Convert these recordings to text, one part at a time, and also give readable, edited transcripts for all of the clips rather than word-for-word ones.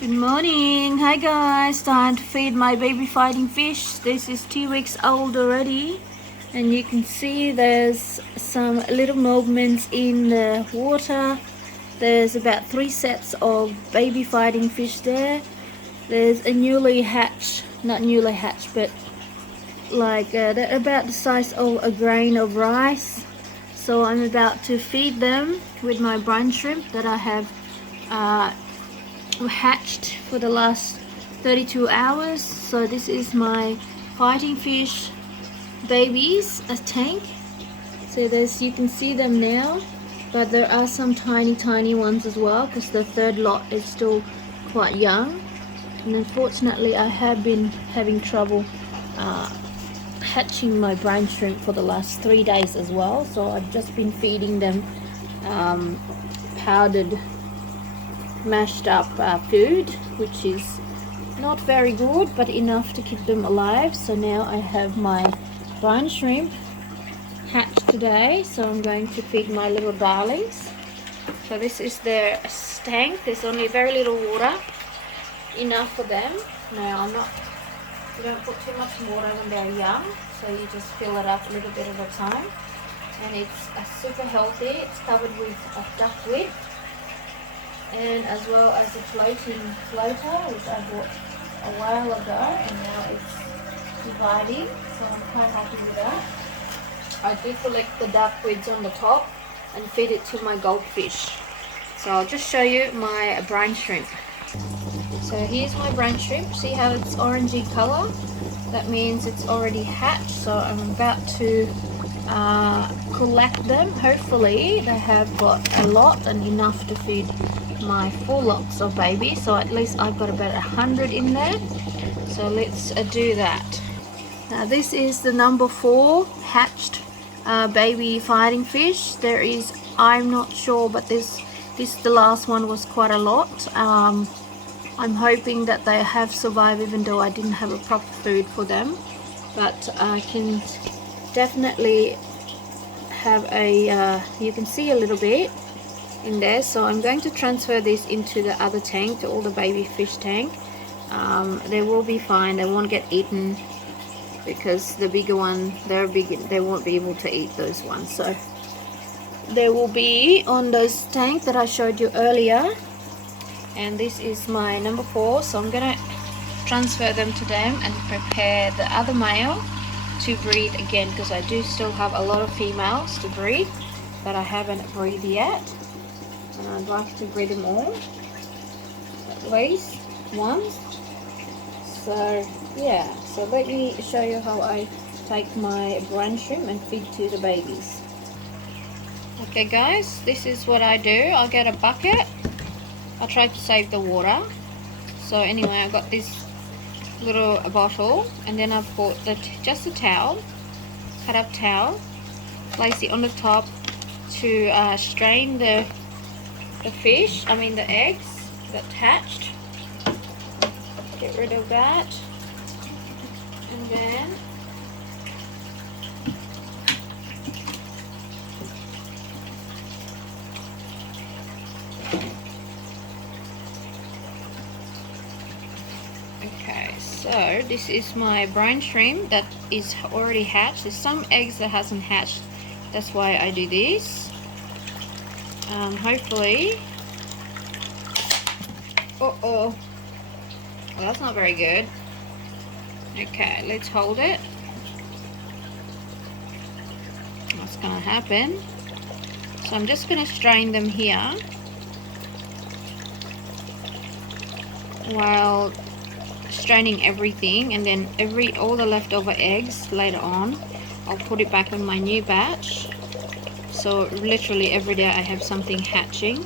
Good morning. Hi guys. Time to feed my baby fighting fish. This is 2 weeks old already, and you can see there's some little movements in the water. There's about 3 sets of baby fighting fish there. There's a newly hatched, not newly hatched, but like they're about the size of a grain of rice. So I'm about to feed them with my brine shrimp that I have hatched for the last 32 hours. So this is my fighting fish babies, a tank. So there's, you can see them now, but there are some tiny ones as well because the third lot is still quite young. And unfortunately I have been having trouble hatching my brine shrimp for the last 3 days as well. So I've just been feeding them powdered mashed up food, which is not very good but enough to keep them alive. So now I have my brine shrimp hatched today, so I'm going to feed my little darlings. So this is their tank. There's only very little water, enough for them. Now you don't put too much water when they're young, so you just fill it up a little bit at a time. And it's super healthy. It's covered with duckweed, and as well as a floating floater, which I bought a while ago, and now it's dividing, so I'm quite happy with that. I do collect the duckweeds on the top and feed it to my goldfish. So I'll just show you my brine shrimp. So here's my brine shrimp. See how it's orangey color? That means it's already hatched. So I'm about to collect them. Hopefully they have got a lot and enough to feed my 4 lots of babies. So at least I've got about 100 in there. So let's do that. Now this is the number 4 hatched baby fighting fish. There is, I'm not sure, but this the last one was quite a lot. I'm hoping that they have survived even though I didn't have a proper food for them, but I can definitely have a you can see a little bit in there. So I'm going to transfer this into the other tank, to all the baby fish tank. They will be fine, they won't get eaten because the bigger one, they're big, they won't be able to eat those ones. So they will be on those tank that I showed you earlier, and this is my number 4. So I'm gonna transfer them to them and prepare the other male to breed again, because I do still have a lot of females to breed that I haven't breed yet, and I'd like to breed them all at least once. So yeah, so let me show you how I take my brine shrimp and feed to the babies. Okay guys, this is what I do. I'll get a bucket. I try to save the water. So anyway, I got this little bottle, and then I've got just a towel, cut up towel, place it on the top to strain the fish, I mean the eggs that hatched. Get rid of that, and then okay, so this is my brine shrimp that is already hatched. There's some eggs that hasn't hatched, that's why I do this. Hopefully, well, that's not very good. Okay, let's hold it. What's gonna happen? So I'm just gonna strain them here while straining everything, and then all the leftover eggs later on I'll put it back on my new batch. So literally every day I have something hatching,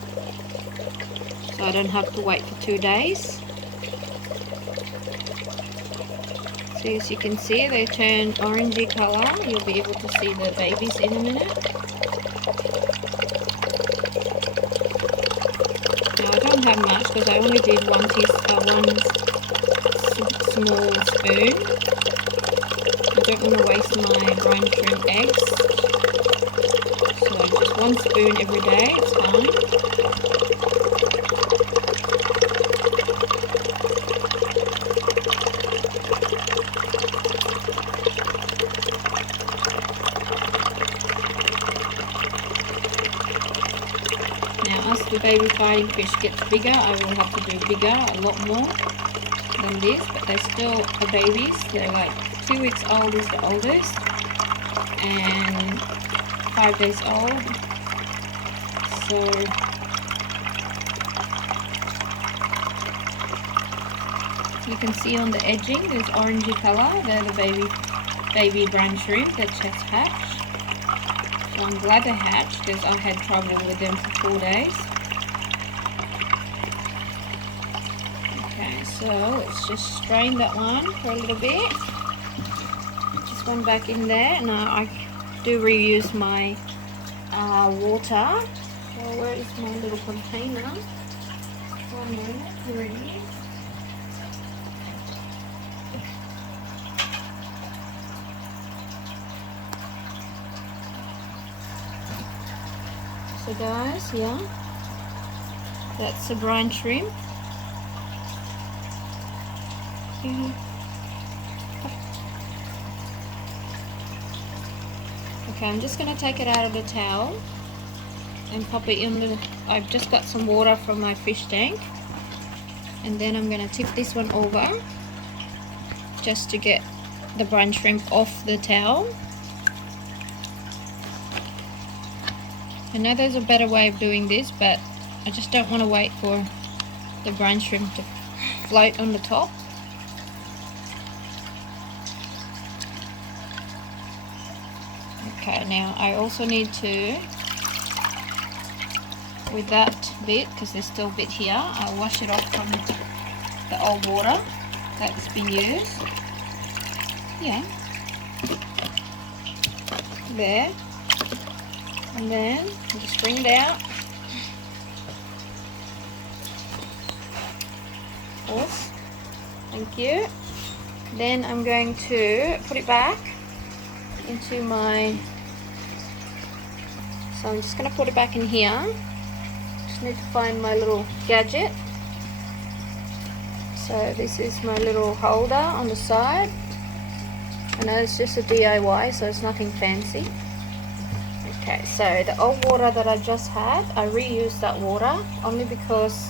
so I don't have to wait for 2 days. So as you can see, they turn orangey color. You'll be able to see the babies in a minute. Now I don't have much because I only did one small spoon. I don't want to waste my brine shrimp eggs. So just 1 spoon every day, it's fine. baby fighting fish gets bigger, I will have to do bigger, a lot more than this, but they're still babies. They're like 2 weeks old is the oldest, and 5 days old. So you can see on the edging there's orangey color. They're the baby brine shrimp that just hatched. So I'm glad they hatched because I had trouble with them for 4 days. Okay, so let's just strain that one for a little bit. Just one back in there. Now I do reuse my water. So where is my little container? 1 minute, here it is. So guys, yeah, that's a brine shrimp. Okay, I'm just going to take it out of the towel and pop it in the... I've just got some water from my fish tank, and then I'm going to tip this one over just to get the brine shrimp off the towel. I know there's a better way of doing this, but I just don't want to wait for the brine shrimp to float on the top. Okay, now I also need to, with that bit, because there's still a bit here, I'll wash it off from the old water that's been used. Yeah. There. And then just bring it out. Pause. Thank you. Then I'm going to put it back into my... So I'm just going to put it back in here. Just need to find my little gadget. So this is my little holder on the side. I know it's just a DIY, so it's nothing fancy. Okay, so the old water that I just had, I reused that water only because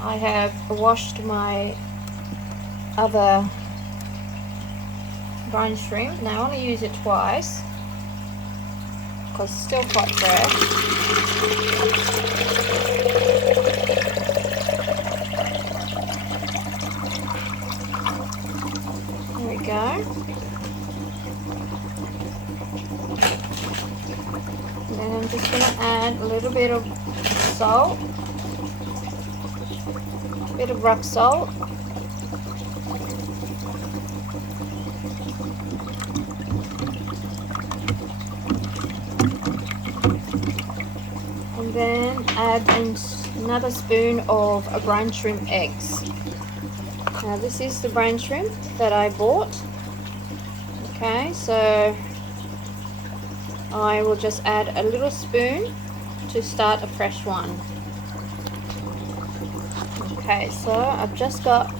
I have washed my other brine shrimp. Now I only use it twice because it's still quite fresh. There we go. And then I'm just going to add a little bit of salt, a bit of rock salt, and then add another spoon of brine shrimp eggs. Now this is the brine shrimp that I bought. Okay, so I will just add a little spoon to start a fresh one. Okay, so I've just got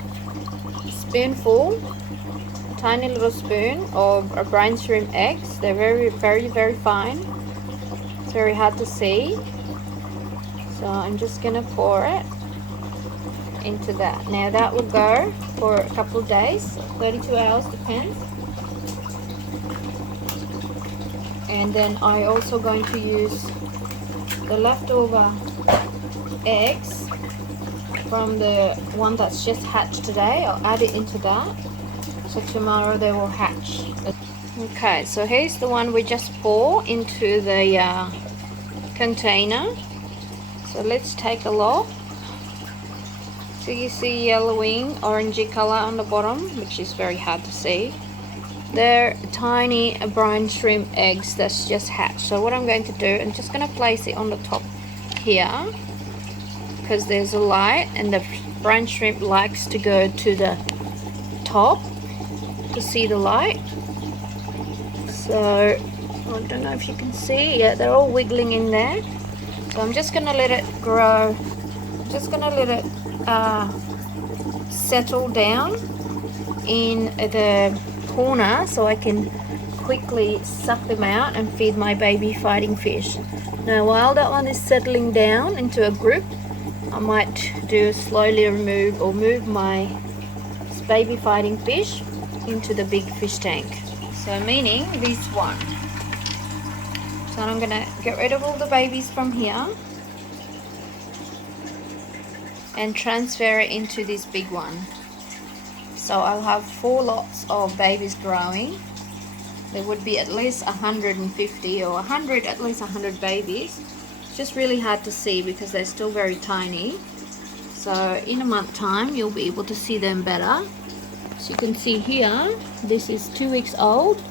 a spoonful, a tiny little spoon of brine shrimp eggs. They're very fine. It's very hard to see. So I'm just going to pour it into that. Now that will go for a couple of days, 32 hours, depends. And then I also going to use the leftover eggs from the one that's just hatched today. I'll add it into that, so tomorrow they will hatch. Okay, so here's the one we just pour into the container. So let's take a look. So you see yellowing orangey color on the bottom, which is very hard to see. They're tiny brine shrimp eggs that's just hatched. So what I'm going to do, I'm just going to place it on the top here because there's a light and the brine shrimp likes to go to the top to see the light. So I don't know if you can see, yeah, they're all wiggling in there. So I'm just going to let it grow. I'm just going to let it settle down in the corner so I can quickly suck them out and feed my baby fighting fish. Now while that one is settling down into a group, I might slowly move my baby fighting fish into the big fish tank. So meaning this one. So I'm gonna get rid of all the babies from here and transfer it into this big one. So I'll have 4 lots of babies growing. There would be at least 150 or 100, at least 100 babies. It's just really hard to see because they're still very tiny. So in a month time you'll be able to see them better. So you can see here, this is 2 weeks old.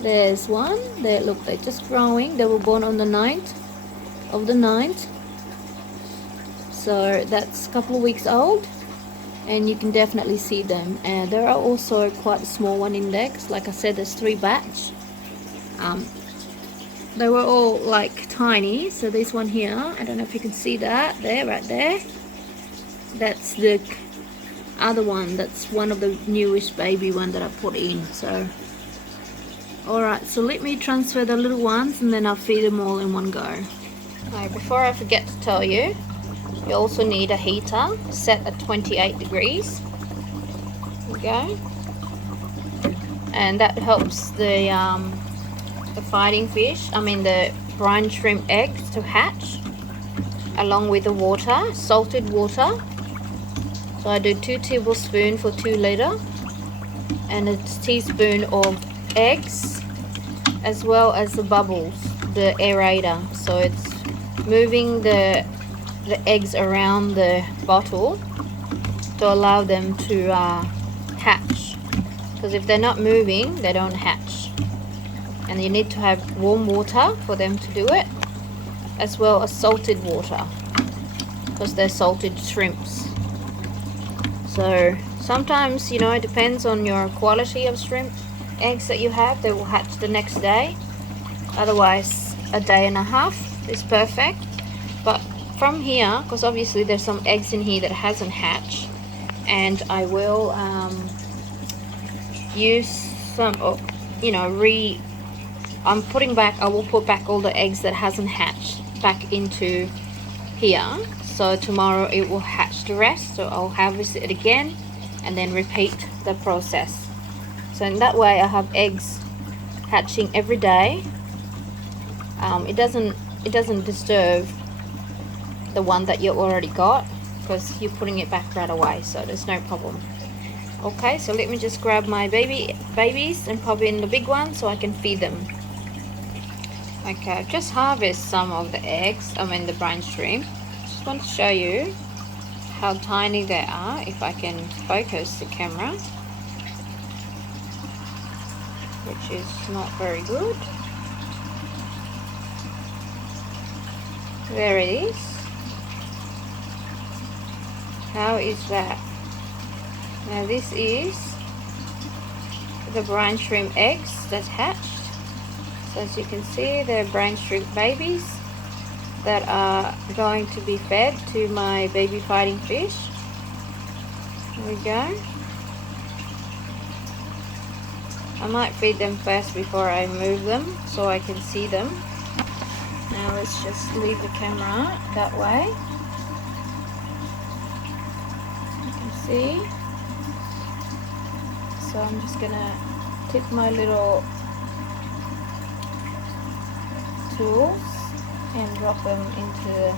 There's one there. Look, they're just growing. They were born on the 9th of the 9th, so that's a couple of weeks old, and you can definitely see them. And there are also quite a small one in there, 'cause like I said, there's 3 batch. They were all like tiny. So this one here, I don't know if you can see that there, right there, that's the other one. That's one of the newest baby one that I put in. So alright, so let me transfer the little ones and then I'll feed them all in one go. Alright, before I forget to tell you, you also need a heater set at 28 degrees. There we go. And that helps the fighting fish, the brine shrimp eggs to hatch, along with the water, salted water. So I do 2 tablespoons for 2 liter, and a teaspoon of eggs, as well as the bubbles, the aerator. So it's moving the eggs around the bottle to allow them to hatch, because if they're not moving, they don't hatch. And you need to have warm water for them to do it, as well as salted water, because they're salted shrimps. So sometimes, it depends on your quality of shrimp eggs that you have. They will hatch the next day, otherwise a day and a half is perfect. But from here, because obviously there's some eggs in here that hasn't hatched, and I will use some I will put back all the eggs that hasn't hatched back into here. So tomorrow it will hatch the rest, so I'll harvest it again and then repeat the process. So in that way I have eggs hatching every day. It doesn't disturb the one that you already got, because you're putting it back right away, so there's no problem. Okay, so let me just grab my babies and pop in the big one so I can feed them. Okay, I've just harvested some of the eggs, the brine shrimp. Just want to show you how tiny they are, if I can focus the camera, which is not very good. There it is. How is that? Now this is the brine shrimp eggs that hatched. So as you can see, they're brine shrimp babies that are going to be fed to my baby fighting fish. There we go. I might feed them first before I move them so I can see them. Now let's just leave the camera that way. You can see. So I'm just gonna tip my little tools and drop them into the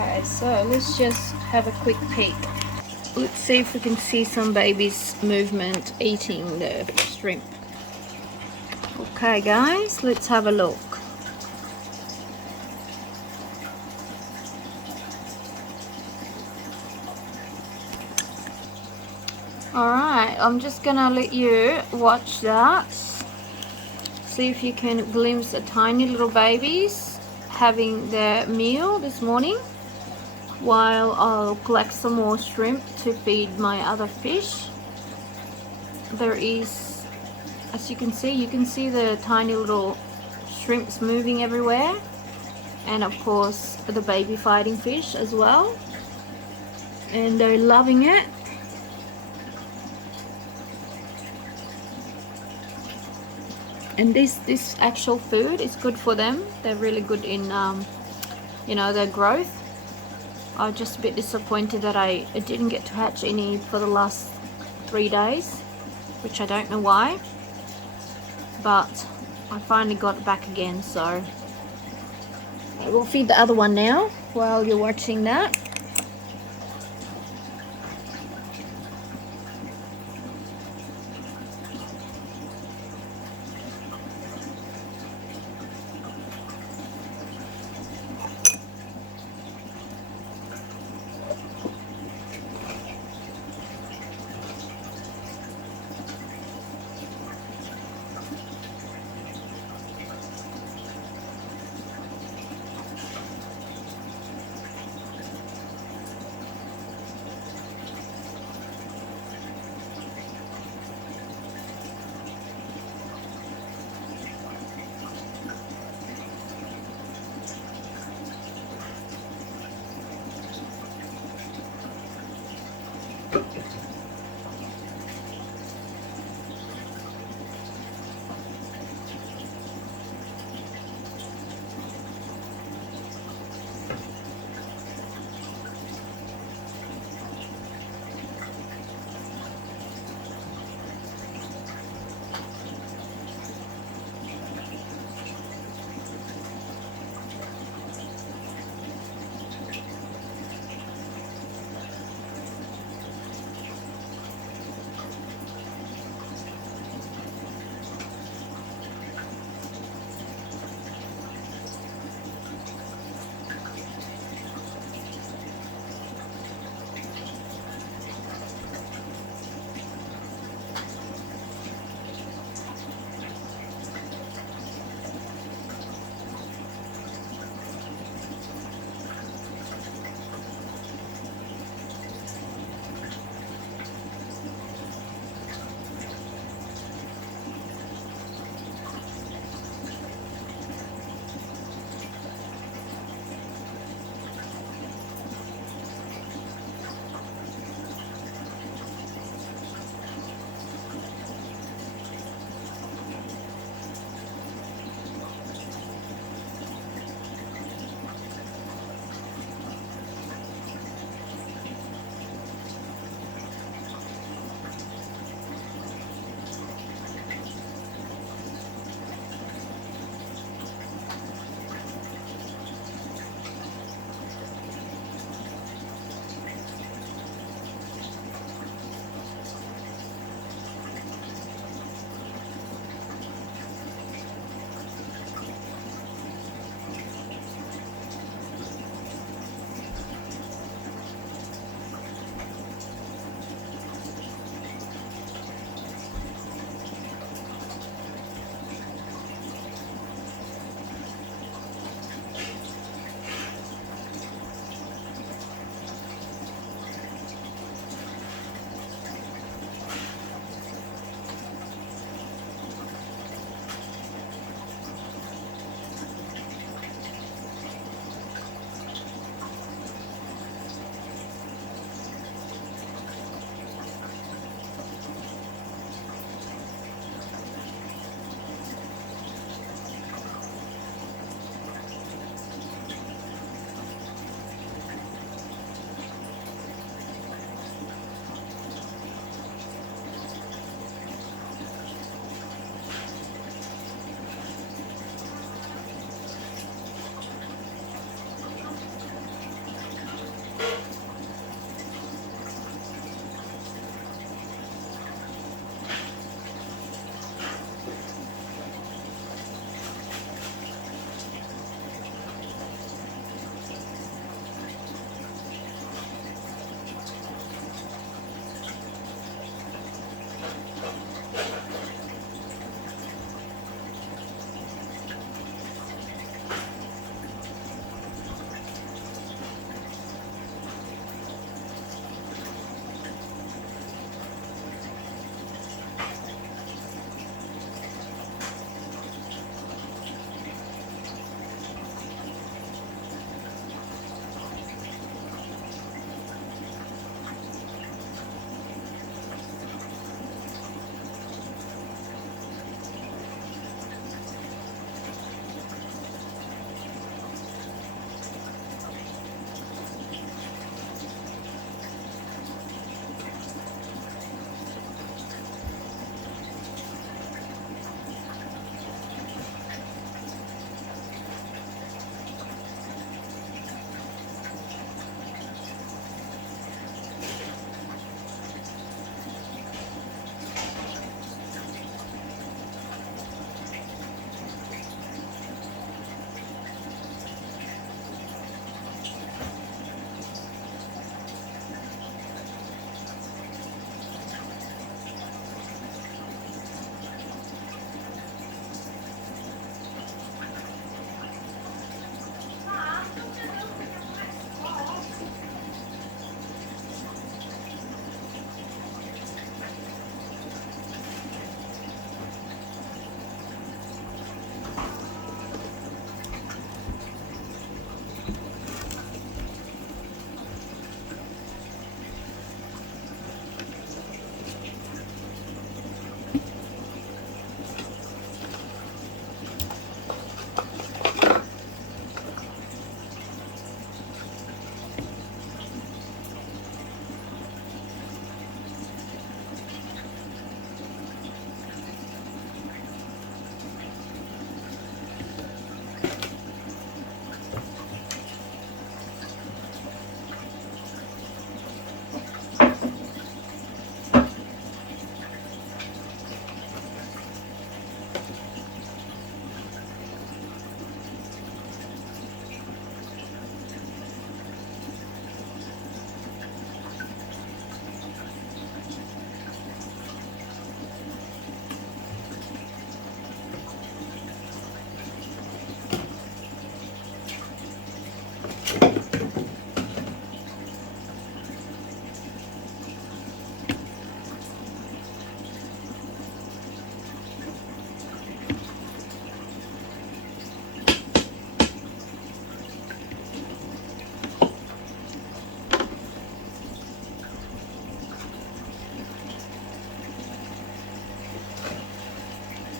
Okay, so let's just have a quick peek. Let's see if we can see some babies' movement eating the shrimp. Okay guys, let's have a look. Alright, I'm just gonna let you watch that. See if you can glimpse a tiny little babies having their meal this morning, while I'll collect some more shrimp to feed my other fish. There is, as you can see the tiny little shrimps moving everywhere, and of course the baby fighting fish as well, and they're loving it. And this actual food is good for them. They're really good in you know, their growth. I'm just a bit disappointed that I didn't get to hatch any for the last 3 days, which I don't know why, but I finally got it back again. So we'll feed the other one now while you're watching that.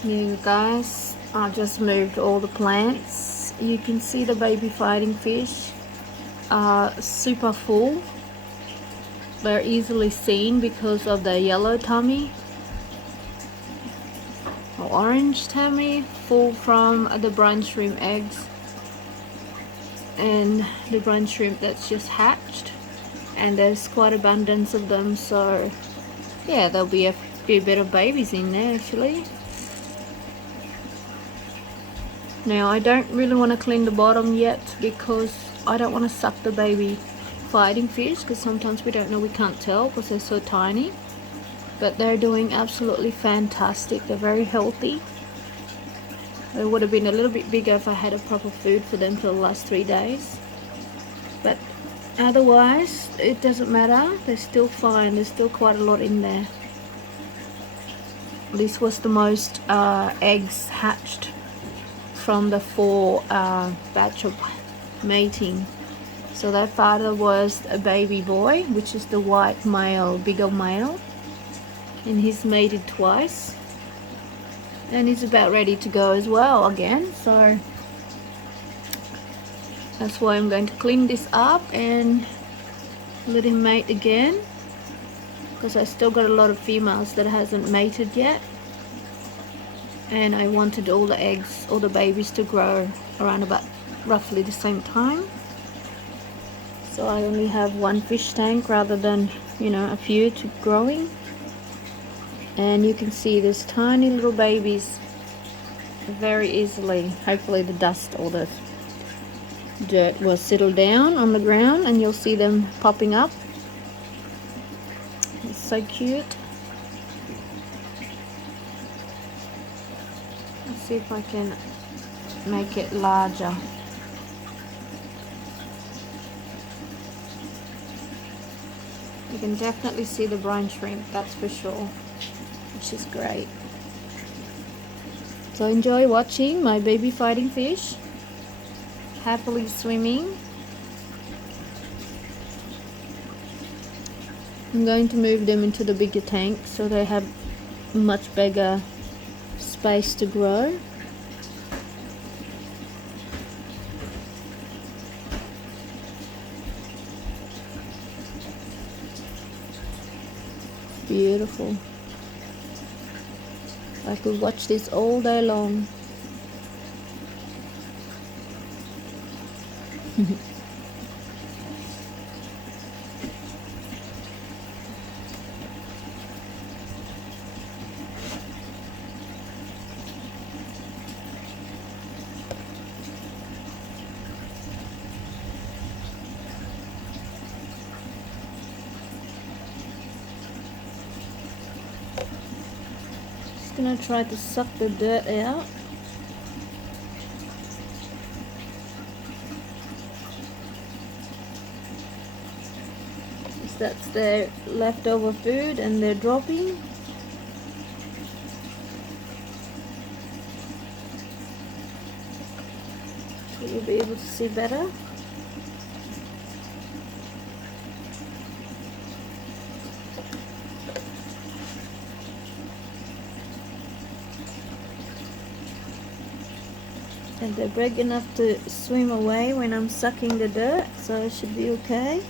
You guys, I just moved all the plants. You can see the baby fighting fish are super full. They're easily seen because of the yellow tummy or orange tummy, full from the brine shrimp eggs and the brine shrimp that's just hatched, and there's quite abundance of them, so yeah, there'll be a bit of babies in there actually. Now I don't really want to clean the bottom yet because I don't want to suck the baby fighting fish, because sometimes we don't know, we can't tell because they're so tiny. But they're doing absolutely fantastic. They're very healthy. They would have been a little bit bigger if I had a proper food for them for the last 3 days. But otherwise it doesn't matter, they're still fine. There's still quite a lot in there. This was the most eggs hatched from the 4 batch of mating. So that father was a baby boy, which is the white male, bigger male, and he's mated twice, and he's about ready to go as well again. So that's why I'm going to clean this up and let him mate again, because I still got a lot of females that hasn't mated yet. And I wanted all the eggs, all the babies to grow around about roughly the same time. So I only have 1 fish tank rather than, you know, a few to growing. And you can see these tiny little babies very easily. Hopefully the dust or the dirt will settle down on the ground and you'll see them popping up. It's so cute. Let's see if I can make it larger. You can definitely see the brine shrimp, that's for sure, which is great. So enjoy watching my baby fighting fish happily swimming. I'm going to move them into the bigger tank so they have much bigger space to grow. Beautiful. I could watch this all day long. Just gonna try to suck the dirt out. That's their leftover food and they're dropping. So you'll be able to see better. And they're big enough to swim away when I'm sucking the dirt, so it should be okay.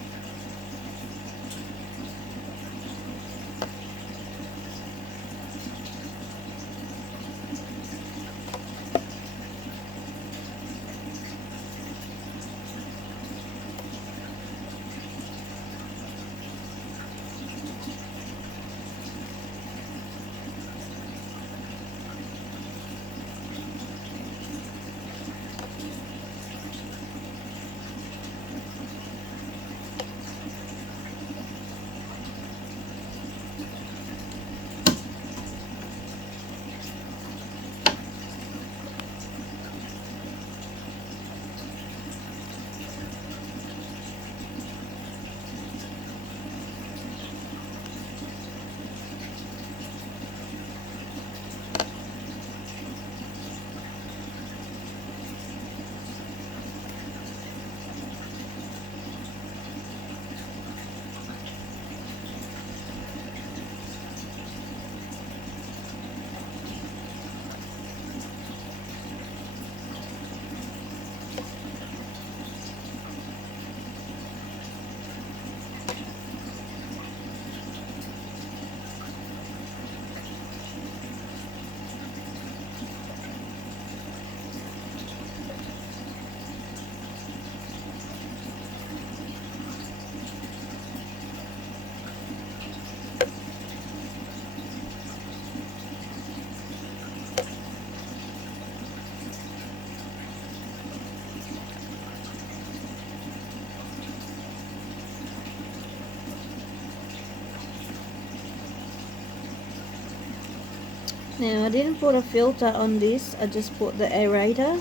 Now I didn't put a filter on this, I just put the aerator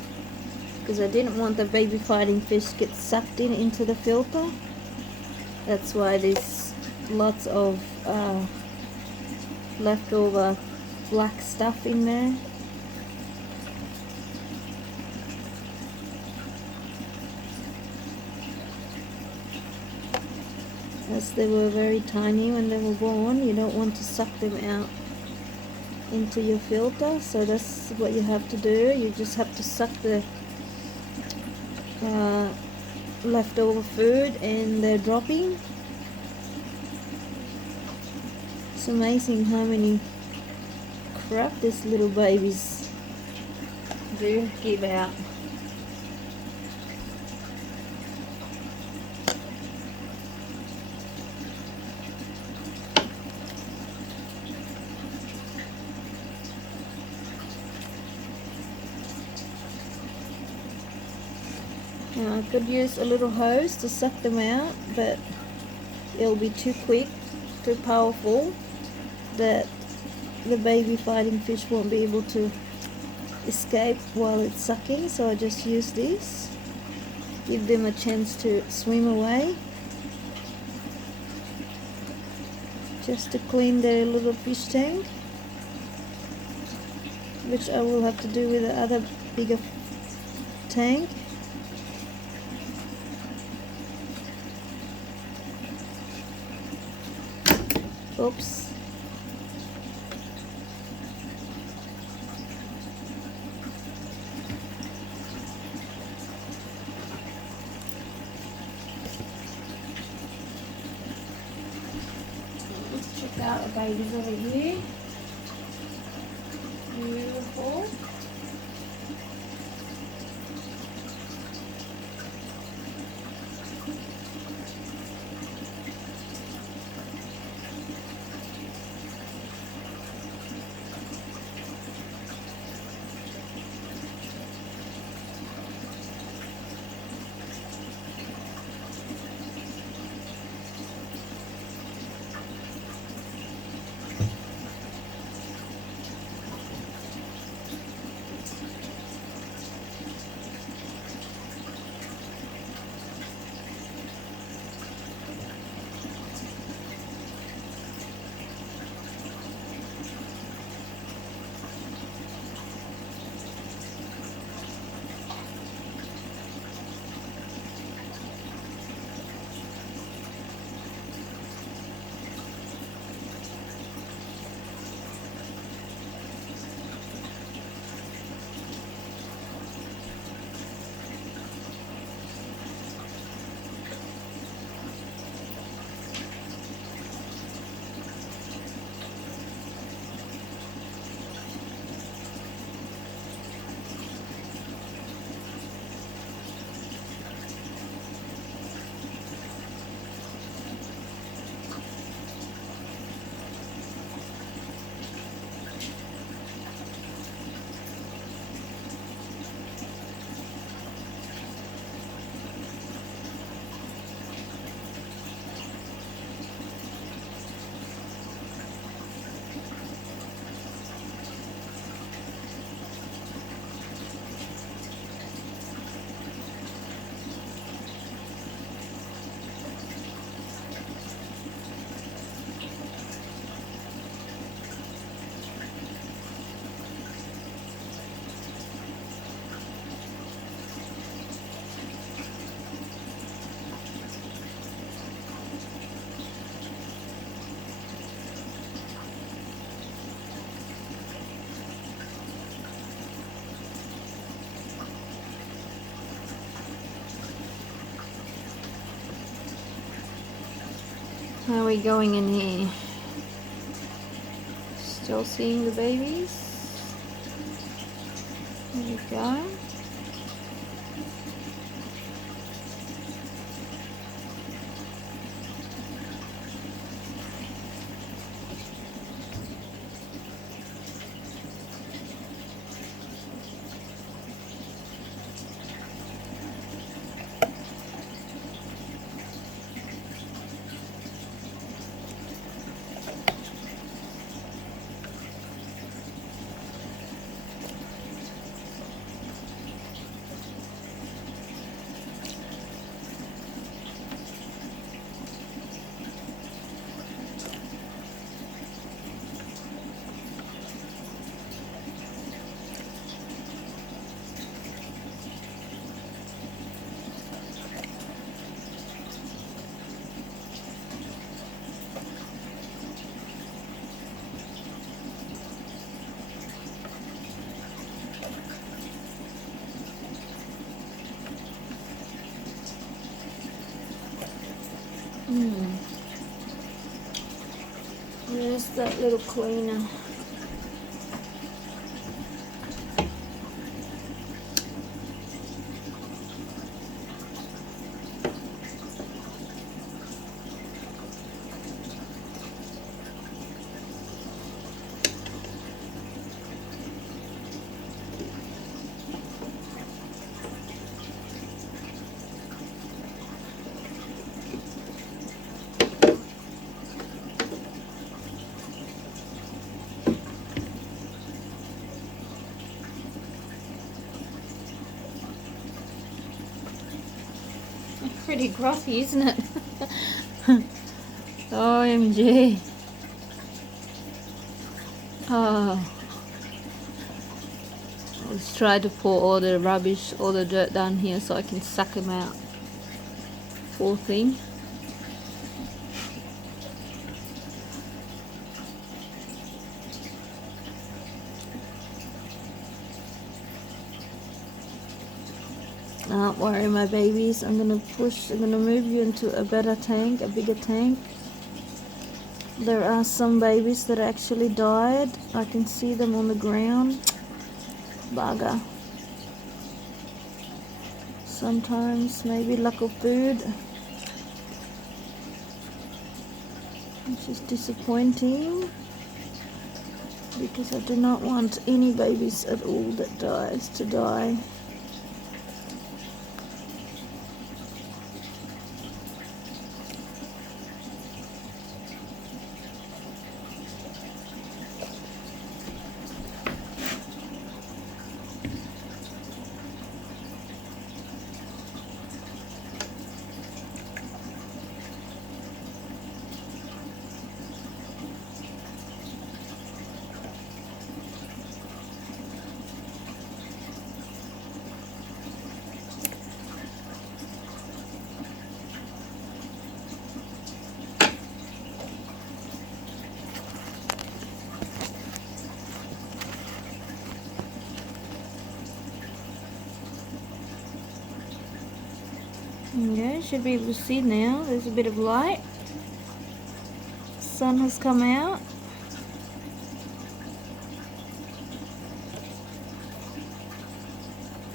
because I didn't want the baby fighting fish to get sucked into the filter. That's why there's lots of leftover black stuff in there. As they were very tiny when they were born, you don't want to suck them out into your filter, so that's what you have to do. You just have to suck the leftover food and they're dropping. It's amazing how many crap these little babies do give out. Now I could use a little hose to suck them out, but it'll be too quick, too powerful, that the baby fighting fish won't be able to escape while it's sucking. So I just use this, give them a chance to swim away, just to clean their little fish tank, which I will have to do with the other bigger tank. Oops. Let's check out the babies over here. Beautiful. How are we going in here? Still seeing the babies? There we go. There's that little cleaner. Pretty grotty, isn't it? OMG. Oh. Let's try to pour all the rubbish, all the dirt down here so I can suck them out. Poor thing. Don't worry, my babies. I'm gonna move you into a better tank, a bigger tank. There are some babies that actually died. I can see them on the ground. Bugger. Sometimes maybe lack of food, which is disappointing because I do not want any babies at all that dies to die. Okay, should be able to see now. There's a bit of light. Sun has come out.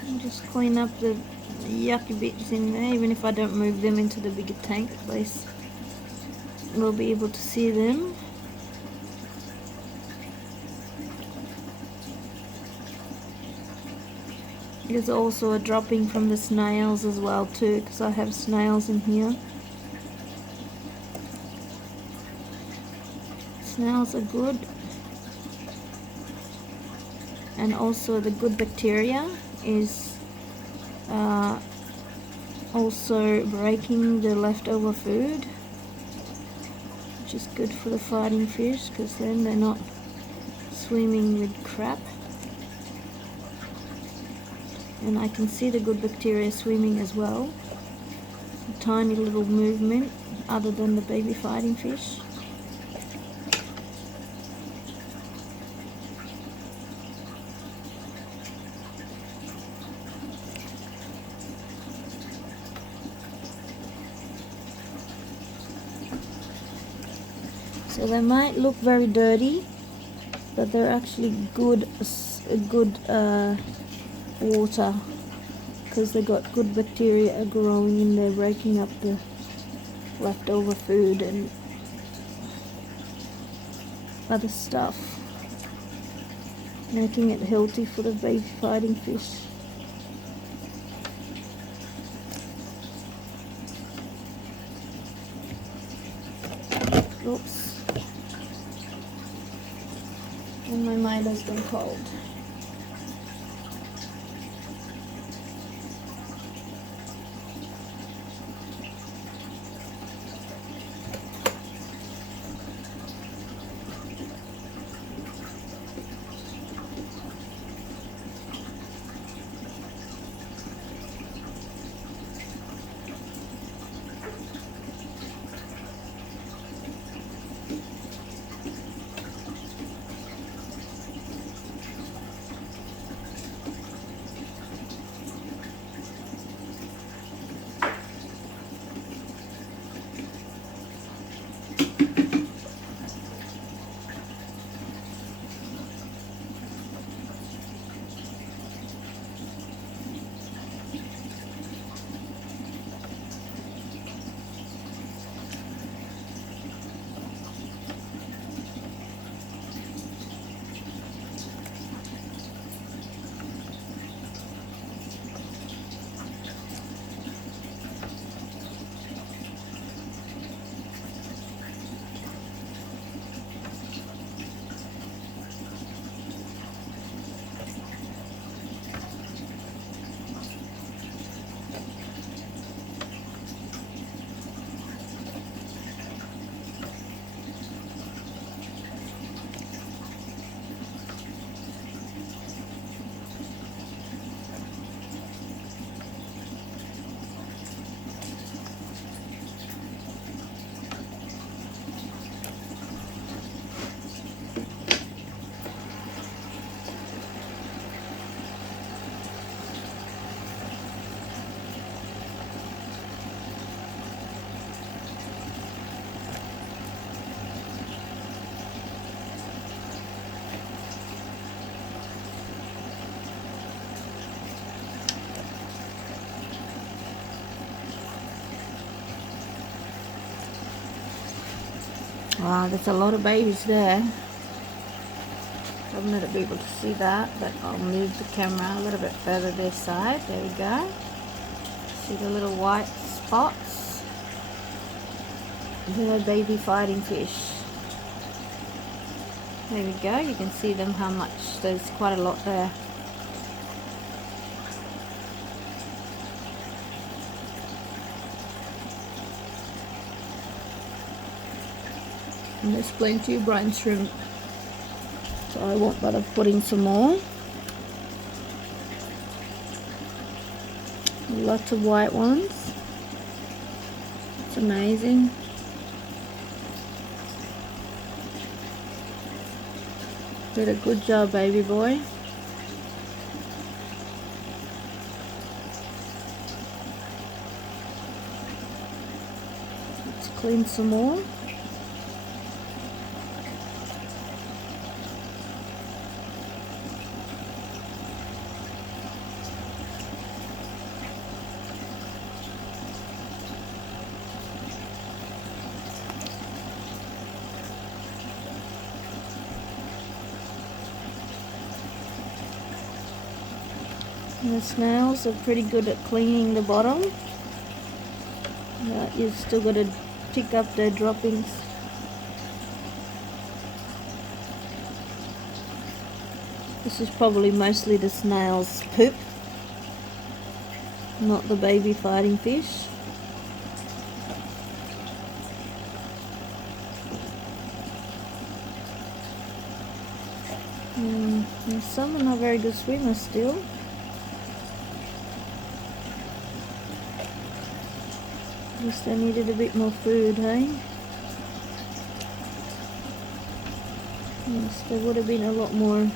And just clean up the yucky bits in there. Even if I don't move them into the bigger tank, at least we'll be able to see them. There's also a dropping from the snails as well too, because I have snails in here. Snails are good, and also the good bacteria is also breaking the leftover food, which is good for the fighting fish because then they're not swimming with crap. And I can see the good bacteria swimming as well. A tiny little movement other than the baby fighting fish. So they might look very dirty, but they're actually good water because they got good bacteria growing in there, breaking up the leftover food and other stuff, making it healthy for the baby fighting fish. Oops. And my mind has gone cold. Wow, there's a lot of babies there. I'm not going to be able to see that, but I'll move the camera a little bit further this side. There we go. See the little white spots? They're baby fighting fish. There we go. You can see them how much. There's quite a lot there. And there's plenty of brine shrimp. So I won't bother putting some more. Lots of white ones. It's amazing. Did a good job, baby boy. Let's clean some more. And the snails are pretty good at cleaning the bottom, but you've still got to pick up their droppings. This is probably mostly the snail's poop, not the baby fighting fish. And some are not very good swimmers still. Guess they needed a bit more food, hey? Yes, they would have been a lot more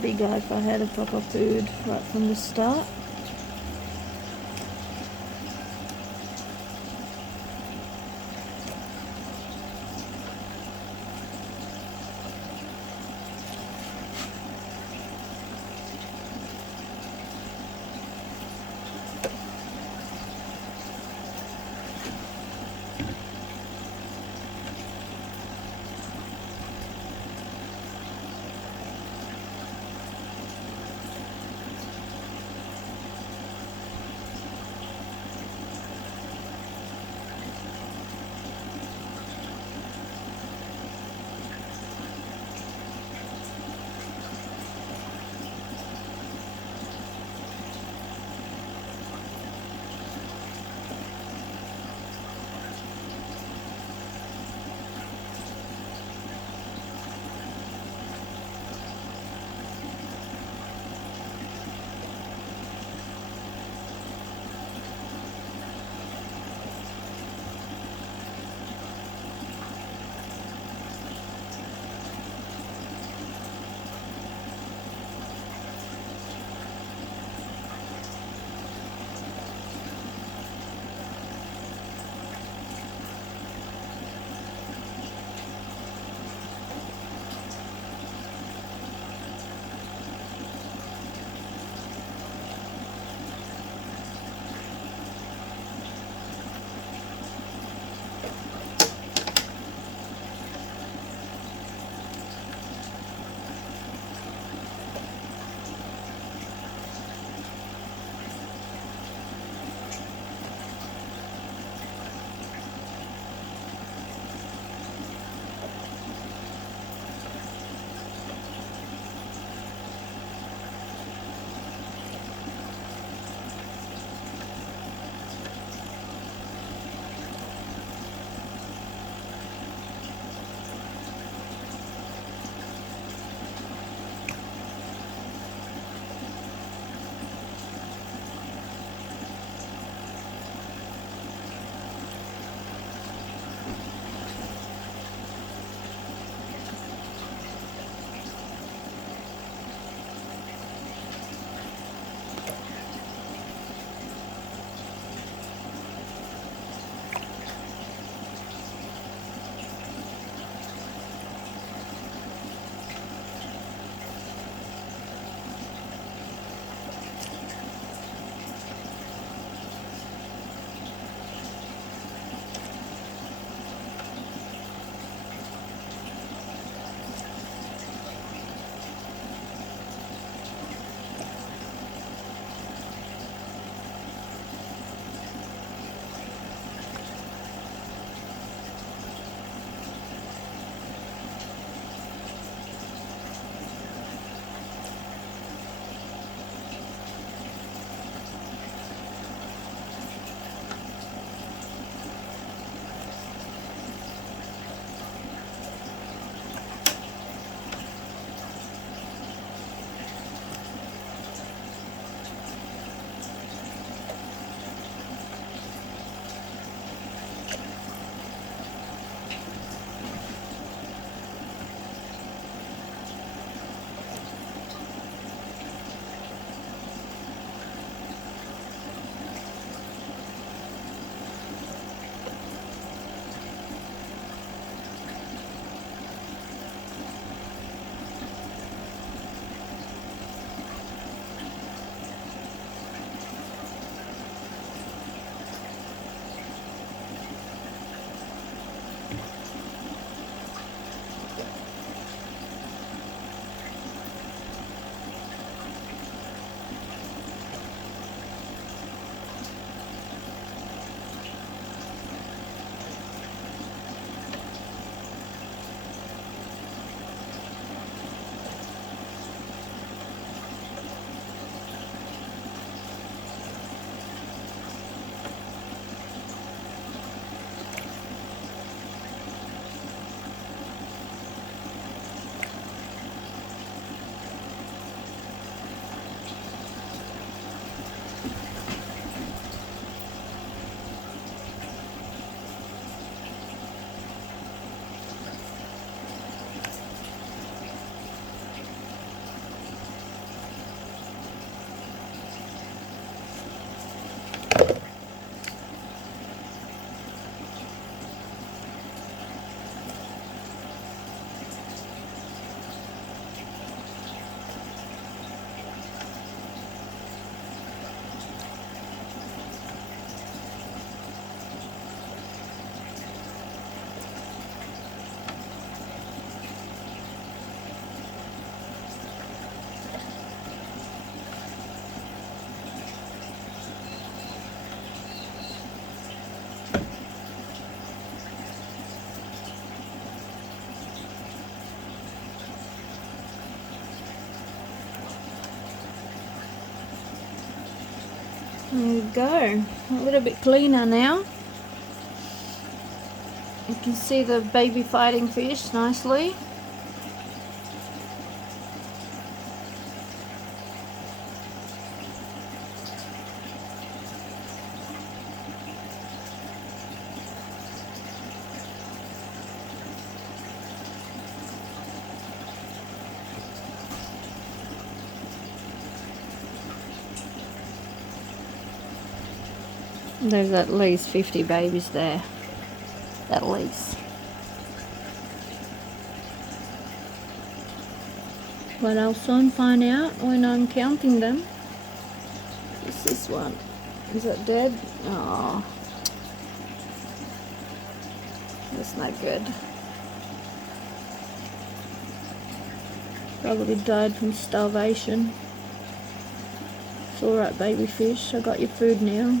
bigger if I had a proper food right from the start. There you go, a little bit cleaner now. You can see the baby fighting fish nicely. There's at least 50 babies there, at least. But I'll soon find out when I'm counting them. What's this one? Is it dead? Oh, that's not good. Probably died from starvation. It's alright, baby fish, I got your food now.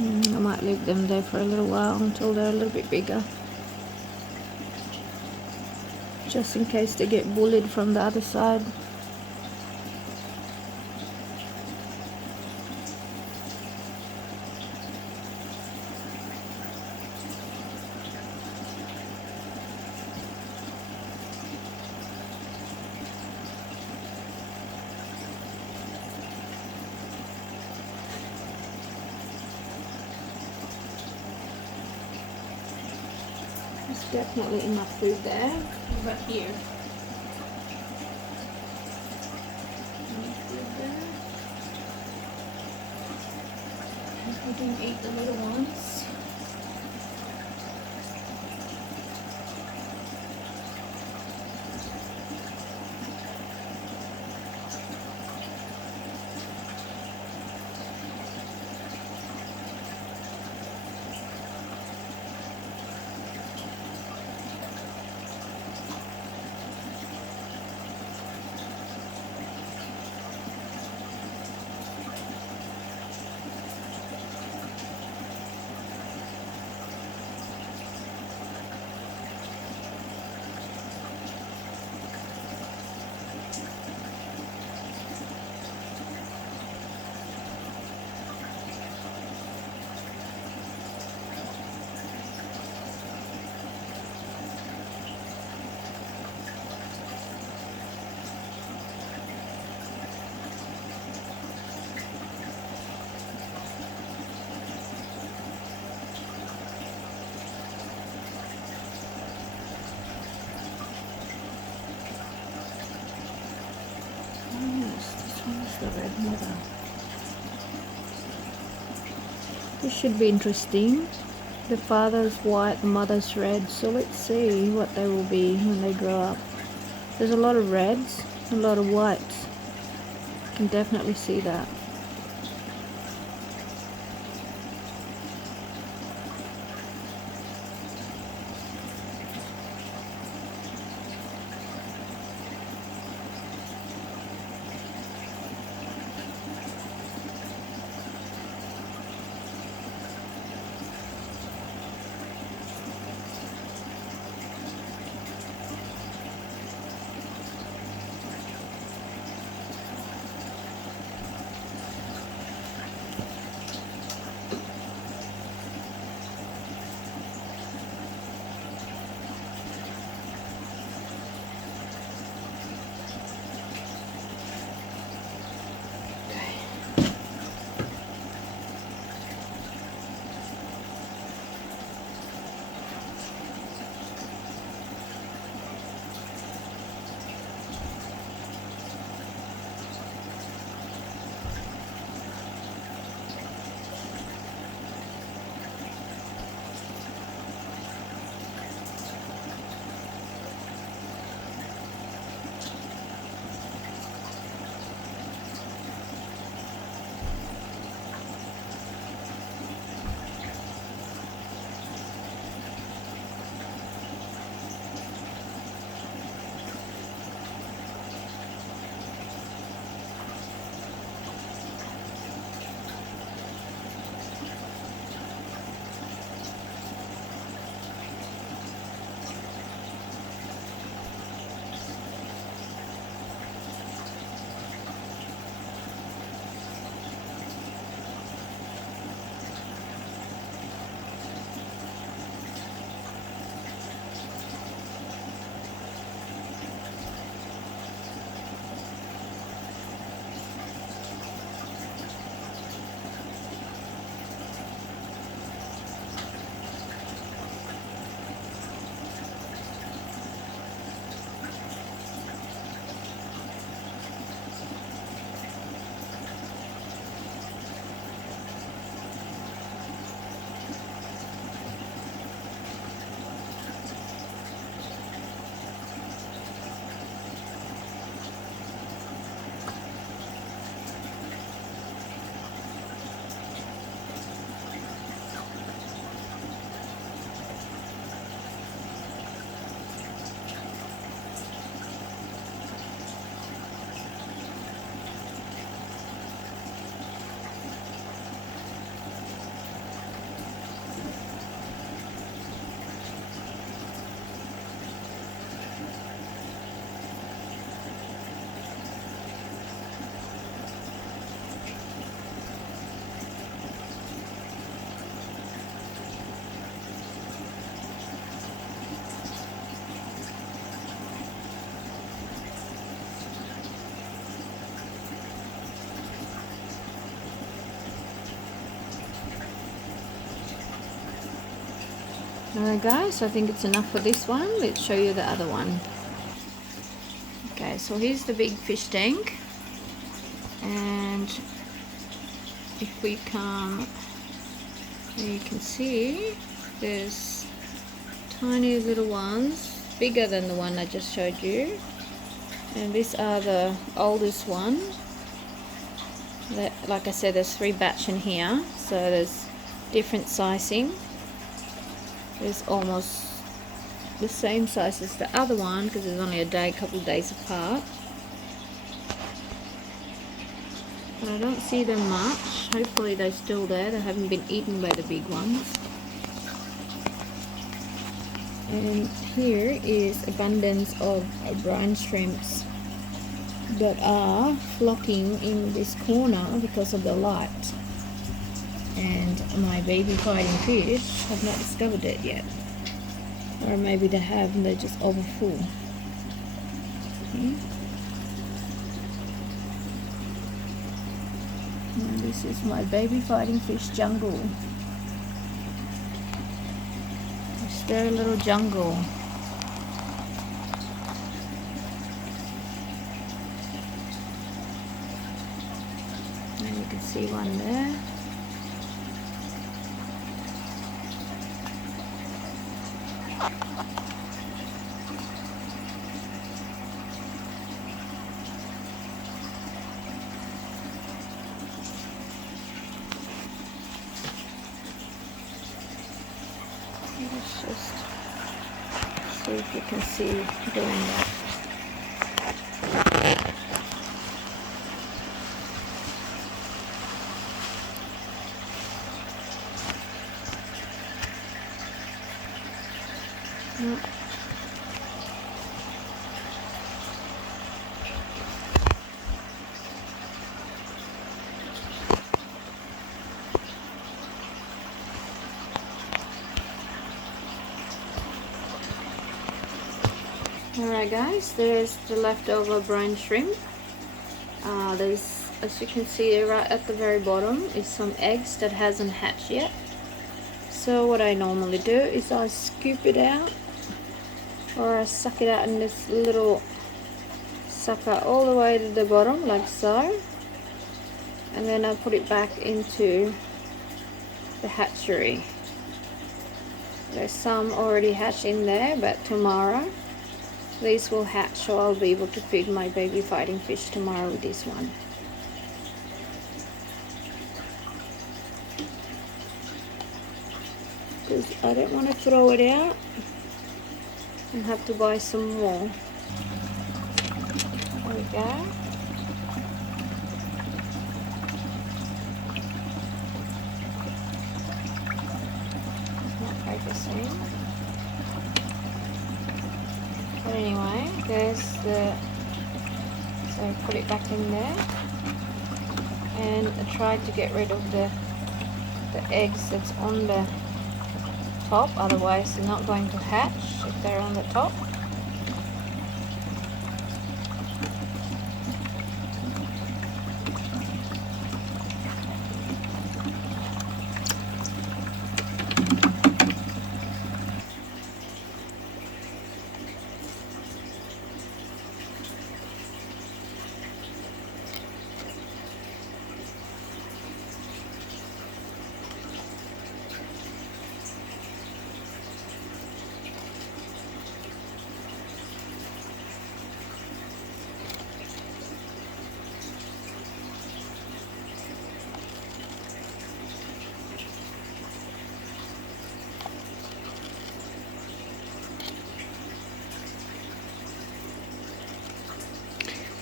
I might leave them there for a little while until they're a little bit bigger. Just in case they get bullied from the other side. There's definitely enough food there. What about here? We didn't eat the little ones. The red mother. This should be interesting. The father's white, the mother's red. So let's see what they will be when they grow up. There's a lot of reds, a lot of whites. You can definitely see that. Alright guys, I think it's enough for this one. Let's show you the other one. Okay, so here's the big fish tank, and if we come, you can see there's tiny little ones, bigger than the one I just showed you, and these are the oldest one. Like I said, there's 3 batch in here, so there's different sizing. There's almost the same size as the other one because it's only a couple of days apart. But I don't see them much. Hopefully they're still there. They haven't been eaten by the big ones. And here is abundance of brine shrimps that are flocking in this corner because of the light. And my baby fighting fish have not discovered it yet, or maybe they have and they're just over full. Okay. And this is my baby fighting fish jungle. It's their little jungle. And you can see one there. Let's just see if you can see doing that. No. Alright guys, there's the leftover brine shrimp. There's, as you can see right at the very bottom, is some eggs that hasn't hatched yet. So what I normally do is I scoop it out, or I suck it out in this little sucker all the way to the bottom like so, and then I put it back into the hatchery. There's some already hatched in there, but tomorrow these will hatch, so I'll be able to feed my baby fighting fish tomorrow with this one. Because I don't want to throw it out and have to buy some more. There we go. It's not focusing. But anyway, there's the, so I put it back in there, and I tried to get rid of the eggs that's on the top, otherwise they're not going to hatch if they're on the top.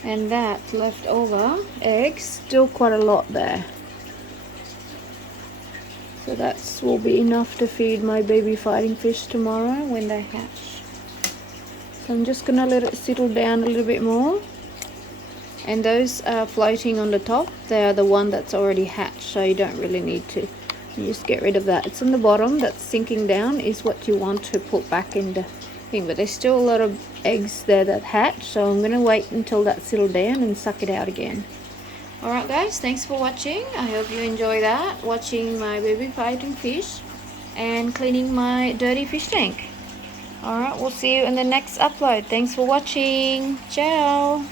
And that leftover eggs, still quite a lot there. So that will be enough to feed my baby fighting fish tomorrow when they hatch. So I'm just gonna let it settle down a little bit more. And those are floating on the top, they are the one that's already hatched, so you don't really need to. You just get rid of that. It's on the bottom that's sinking down is what you want to put back in the thing, but there's still a lot of eggs there that hatch, so I'm gonna wait until that settled down and suck it out again. Alright guys, thanks for watching. I hope you enjoy that, watching my baby fighting fish. and cleaning my dirty fish tank. Alright, we'll see you in the next upload. Thanks for watching. Ciao.